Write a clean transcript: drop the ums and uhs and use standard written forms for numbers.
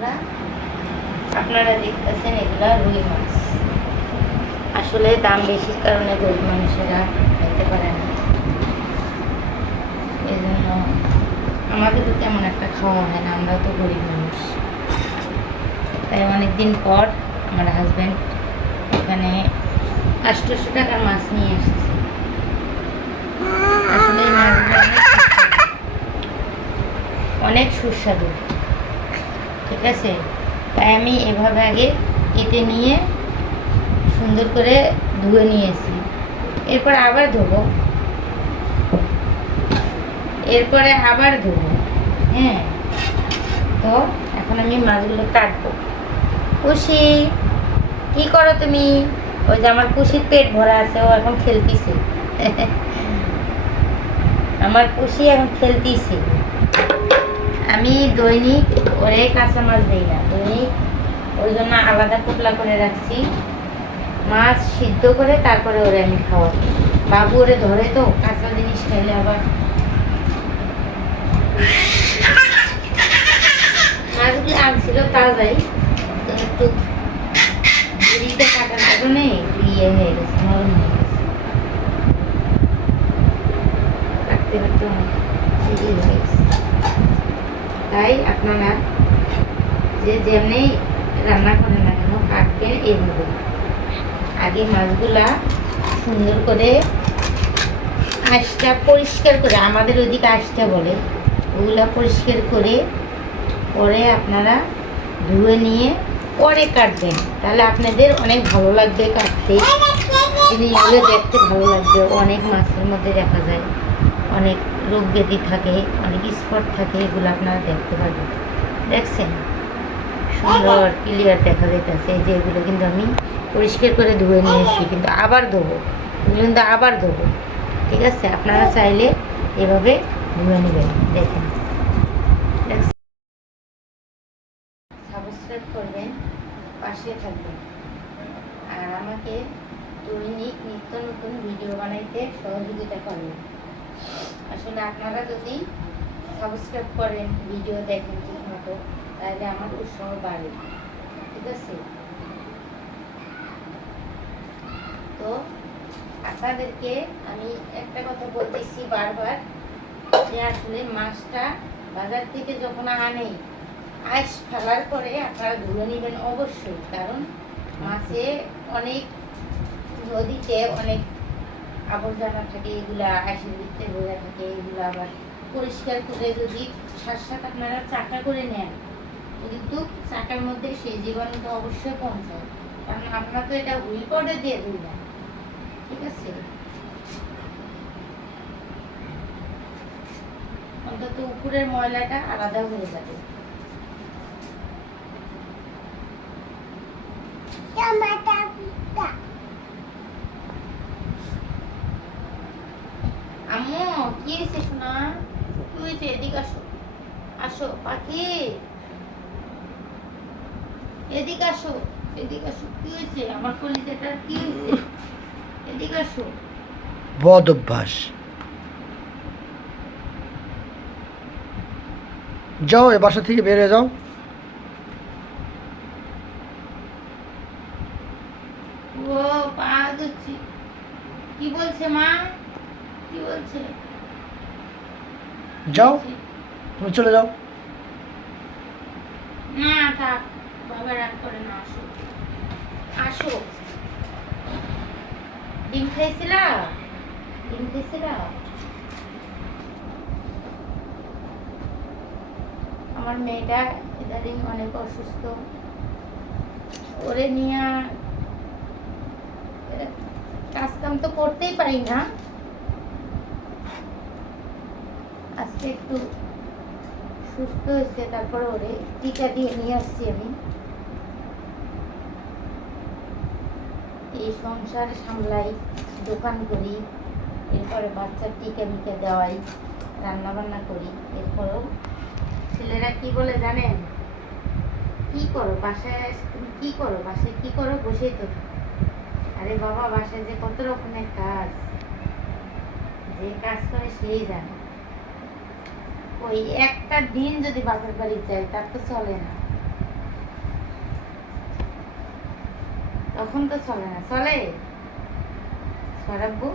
বন্ধুরা, আপনারা দেখতেছেন এগুলা রুই মাছ। আসলে দাম বেশির কারণে গরিব মানুষেরা খেতে পারে না, এই জন্য আমাদের তো তেমন একটা খাওয়া হয় না, আমরা তো গরিব মানুষ। তাই অনেকদিন পর আমার হাজব্যান্ড এখানে 800 টাকার মাছ নিয়ে এসেছে। আসলে এই মাছগুলো অনেক সুস্বাদু, ঠিক আছে। তাই আমি এভাবে আগে কেটে নিয়ে সুন্দর করে ধুয়ে নিয়েছি। এরপর আবার ধোবো, হ্যাঁ। তো এখন আমি মাছগুলো কাটবো। খুশি, কি করো তুমি? ওই যে আমার খুশির পেট ভরা আছে, ও এখন খেলতিছে। আমার খুশি এখন খেলতিছে। আমি দৈনিক ওরে কাঁচা মাছ দিই না, দৈনিক ওই জন্য আলাদা পোটলা করে রাখছি। মাছ সিদ্ধ করে তারপরে ওরে আমি খাওয়াবো। বাবু ওরে ধরে তো, কাঁচা জিনিস খাইলে আবার। মাছগুলো আনছিল তাজাই, তো একটু ঝুড়িতে কাটার কারণে ইয়ে হয়ে গেছে, নরম হয়ে গেছে, কাটতে কাটতে হয়ে গেছে। তাই আপনারা যে যেমনি রান্না করেন না কেন, কাটবেন এইভাবে। আগে মাছগুলা সুন্দর করে আঁশটা পরিষ্কার করে, আমাদের ওইদিকে আঁশটা বলে, ওগুলা পরিষ্কার করে পরে আপনারা ধুয়ে নিয়ে পরে কাটবেন। তাহলে আপনাদের অনেক ভালো লাগবে কাটতে, জিনিসগুলো দেখতে ভালো লাগবে। অনেক মাছের মধ্যে দেখা যায় অনেক রোগ ব্যাধি থাকে, অনেক স্পট থাকে, এগুলো আপনারা দেখতে পারবেন। দেখছেন সুন্দর ক্লিয়ার দেখা যাইতেছে। এই যে এগুলো কিন্তু আমি পরিষ্কার করে ধুয়ে নিয়েছি, কিন্তু আবার ধোবো, এগুলো কিন্তু আবার ধোবো, ঠিক আছে। আপনারা চাইলে এভাবে ধুয়ে নেবেন। দেখেন, সাবস্ক্রাইব করবেন, পাশে থাকবেন, আর আমাকে দৈনিক নিত্য নতুন ভিডিও বানাইতে সহযোগিতা করবেন। আসলে আপনারা যদি সাবস্ক্রাইব করেন, ভিডিও দেখেন ঠিক মতো, তাহলে আমার উৎসাহ বাড়ে, ঠিক আছে। তো আপনাদেরকে আমি একটা কথা বলতেছি বারবার, যে আসলে মাছটা বাজার থেকে যখন আনে, আঁশ ফেলার পরে আপনারা ধুয়ে নেবেন অবশ্যই। কারণ মাছে অনেক, নদীতে অনেক আবর্জনা থাকে, এগুলা আঁশের ভিতরে বোঝা থাকে, এগুলো আবার পরিষ্কার করে যদি সাথে সাথে আপনারা চাকা করে নেন, কিন্তু চাকার মধ্যে সেই জীবাণুটা অবশ্যই পৌঁছায়। কারণ আপনারা তো এটা হুইল করে দিয়ে ধুইলেন, ঠিক আছে। অন্তত উপরের ময়লাটা আলাদা হয়ে যাবে। আম্মু কি হয়েছে শোনা? কি হয়েছে? এদিকে আসো, আসো পাখি, এদিকে আসো, এদিকে আসো। কি হয়েছে আমার কলিজাটার? কি হয়েছে? এদিকে আসো। বদ অভ্যাস। যাও, এ বাসা থেকে বের হয়ে যাও। ও পা ধুচ্ছি। কি বলছে মা? কি বলছে? যাও, তুমি চলে যাও। না থাক, বাবা রাগ করে না, আসো, আসো। ডিম খাইছিলা? ডিম খাইছিলা? আমার মেয়েটা ইদানিং অনেক অসুস্থ, ওরে নিয়ে কাজ কাম তো করতেই পারি না। আজকে একটু সুস্থ হয়েছে, তারপরে ওরে টিকা দিয়ে নিয়ে আসছি আমি। এই সংসার সামলাই, দোকান করি, এরপরে বাচ্চার টিকা মিকা দেওয়াই, রান্না বান্না করি। এরপরেও ছেলেরা কি বলে জানেন? কি করো বাসায়? তুমি কি করো বাসায়? কি করো? বসেই তো। আরে বাবা, বাসায় যে কত রকমের কাজ, যে কাজ করে সেই জানে। ওই একটা দিন যদি বাপের বাড়ি যায়, তার তো চলে না। তখন তো চলে না, চলে সরাব্বু